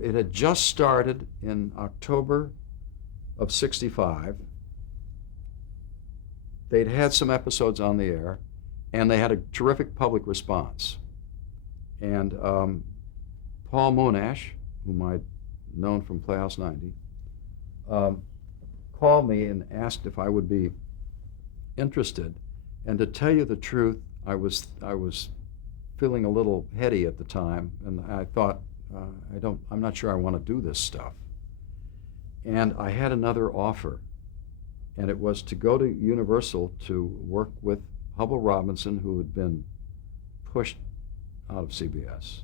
It had just started in October of '65. They'd had some episodes on the air, and they had a terrific public response. And Paul Monash, whom I'd known from Playhouse 90, called me and asked if I would be interested. And to tell you the truth, I was feeling a little heady at the time, and I thought, I'm not sure I want to do this stuff. And I had another offer, and it was to go to Universal to work with Hubbell Robinson, who had been pushed out of CBS.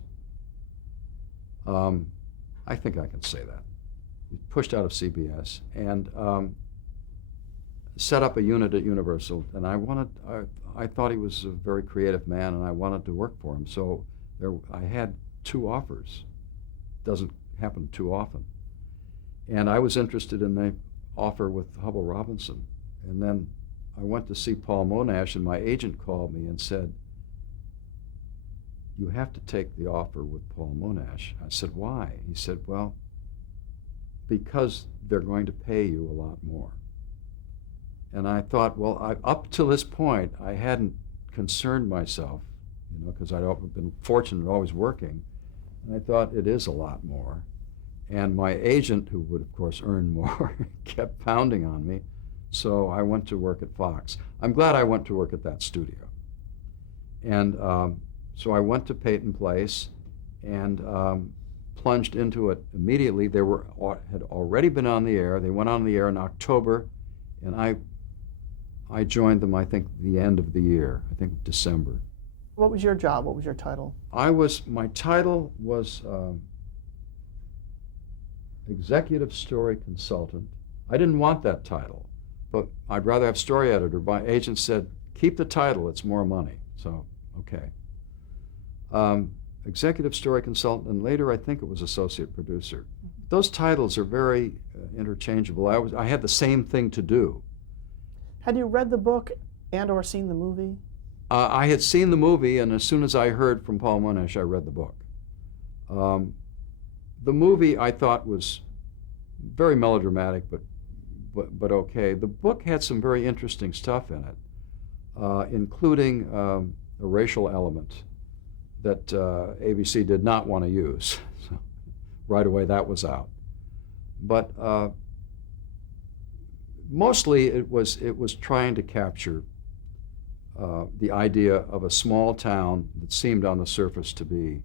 I think I can say that. Pushed out of CBS, and set up a unit at Universal. And I thought he was a very creative man, and I wanted to work for him. So I had two offers. Doesn't happen too often. And I was interested in the offer with Hubbell Robinson. And then I went to see Paul Monash, and my agent called me and said, "You have to take the offer with Paul Monash." I said, "Why?" He said, "Well, because they're going to pay you a lot more." And I thought, well, up to this point, I hadn't concerned myself, because I'd been fortunate always working. And I thought, it is a lot more. And my agent, who would, of course, earn more, kept pounding on me. So I went to work at Fox. I'm glad I went to work at that studio. And so I went to Peyton Place and plunged into it immediately. They had already been on the air. They went on the air in October, and I joined them, I think, the end of the year, I think December. What was your job? What was your title? My title was Executive Story Consultant. I didn't want that title, but I'd rather have story editor. My agent said, keep the title, it's more money. So, okay. Executive Story Consultant, and later I think it was Associate Producer. Those titles are very interchangeable. I had the same thing to do. Had you read the book and or seen the movie? I had seen the movie, and as soon as I heard from Paul Monash, I read the book. The movie I thought was very melodramatic, but okay. The book had some very interesting stuff in it, including a racial element that ABC did not want to use. So right away that was out. But mostly it was trying to capture the idea of a small town that seemed on the surface to be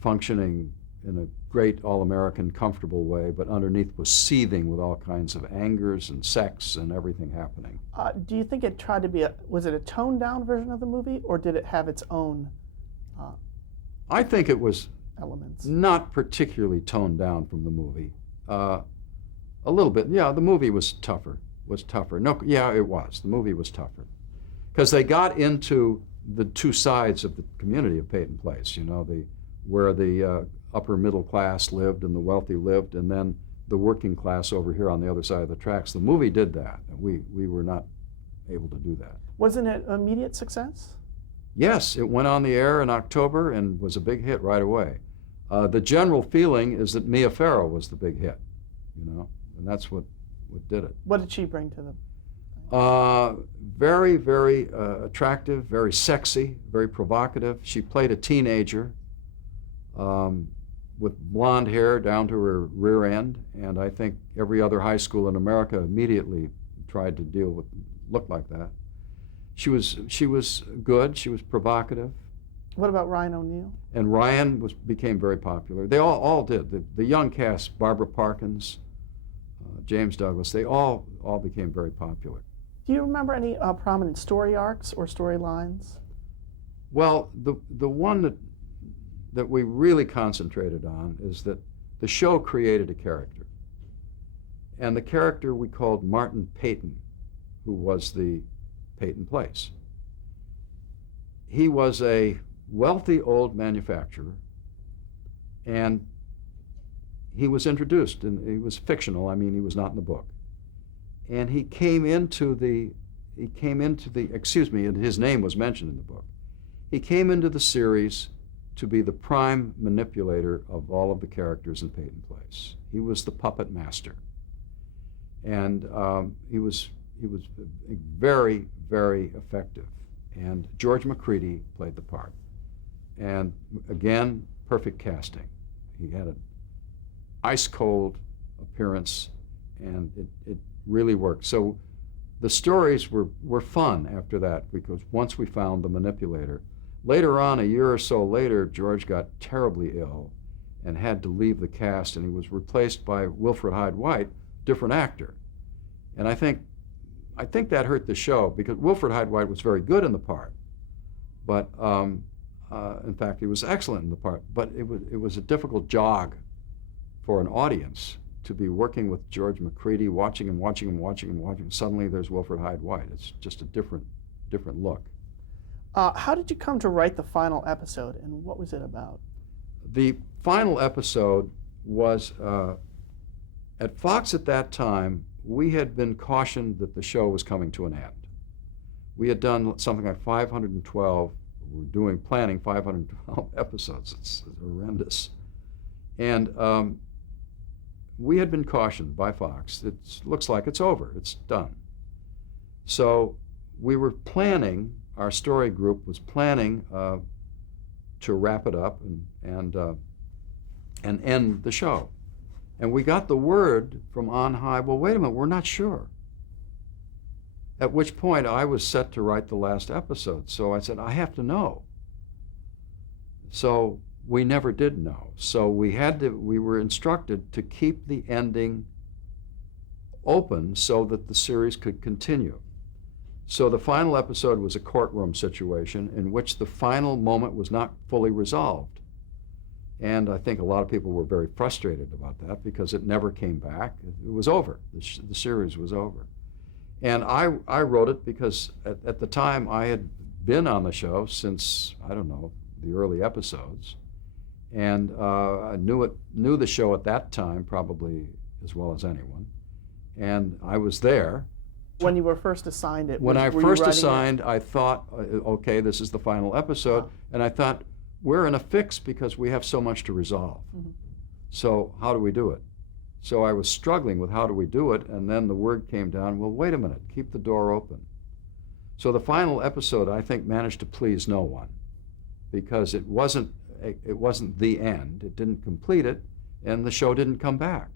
functioning in a great all-American comfortable way, but underneath was seething with all kinds of angers and sex and everything happening. Do you think it tried to be was it a toned-down version of the movie, or did it have its own I think it was elements? Not particularly toned down from the movie. A little bit, yeah, the movie was tougher. No, yeah, it was. The movie was tougher. Because they got into the two sides of the community of Peyton Place, where the upper middle class lived and the wealthy lived, and then the working class over here on the other side of the tracks. The movie did that. We were not able to do that. Wasn't it an immediate success? Yes, it went on the air in October and was a big hit right away. The general feeling is that Mia Farrow was the big hit, and that's what did it. What did she bring to them? Very, very attractive, very sexy, very provocative. She played a teenager with blonde hair down to her rear end, and I think every other high school in America immediately tried to look like that. She was good. She was provocative. What about Ryan O'Neal? And Ryan became very popular. They all did. The young cast, Barbara Parkins, James Douglas, they all became very popular. Do you remember any prominent story arcs or storylines? Well, the one that we really concentrated on is that the show created a character. And the character we called Martin Peyton, who was the Peyton Place. He was a wealthy old manufacturer, and he was introduced, and he was fictional. I mean, he was not in the book. And and his name was mentioned in the book. He came into the series to be the prime manipulator of all of the characters in Peyton Place. He was the puppet master. And he was very, very effective. And George McCready played the part. And again, perfect casting. He had an ice-cold appearance, and it really worked. So the stories were fun after that, because once we found the manipulator. Later on, a year or so later, George got terribly ill and had to leave the cast, and he was replaced by Wilfred Hyde White, different actor. And I think that hurt the show, because Wilfred Hyde White was very good in the part, but in fact, he was excellent in the part. But it was a difficult jog for an audience to be working with George McCready, watching him. Suddenly, there's Wilfred Hyde White. It's just a different look. How did you come to write the final episode, and what was it about? The final episode was, at Fox at that time, we had been cautioned that the show was coming to an end. We had done something like 512, planning 512 episodes. It's horrendous. And we had been cautioned by Fox, it looks like it's over, it's done. So we were planning, our story group was planning to wrap it up and end the show. And we got the word from on high, well, wait a minute, we're not sure. At which point I was set to write the last episode. So I said, I have to know. So we never did know. So we were instructed to keep the ending open so that the series could continue. So the final episode was a courtroom situation in which the final moment was not fully resolved. And I think a lot of people were very frustrated about that, because it never came back. It was over. The series was over. And I wrote it because at the time I had been on the show since, I don't know, the early episodes. And I knew the show at that time probably as well as anyone. And I was there. When you were first assigned it? When I first assigned, I thought, okay, this is the final episode. Oh. And I thought, we're in a fix because we have so much to resolve. Mm-hmm. So how do we do it? So I was struggling with how do we do it, and then the word came down, well, wait a minute, keep the door open. So the final episode, I think, managed to please no one, because it wasn't the end. It didn't complete it, and the show didn't come back.